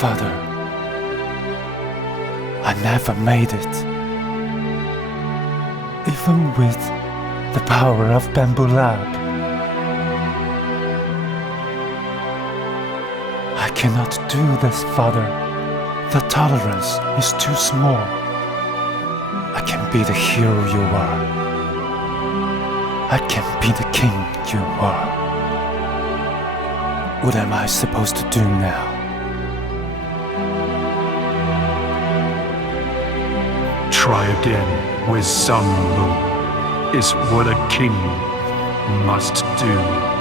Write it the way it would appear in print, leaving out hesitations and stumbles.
Father, I never made it. Even with the power of Bamboo Lab, I cannot do this, Father. The tolerance is too small. I can be the hero you are. I can be the king you are. What am I supposed to do now? Try again with Sun Lu, is what a king must do.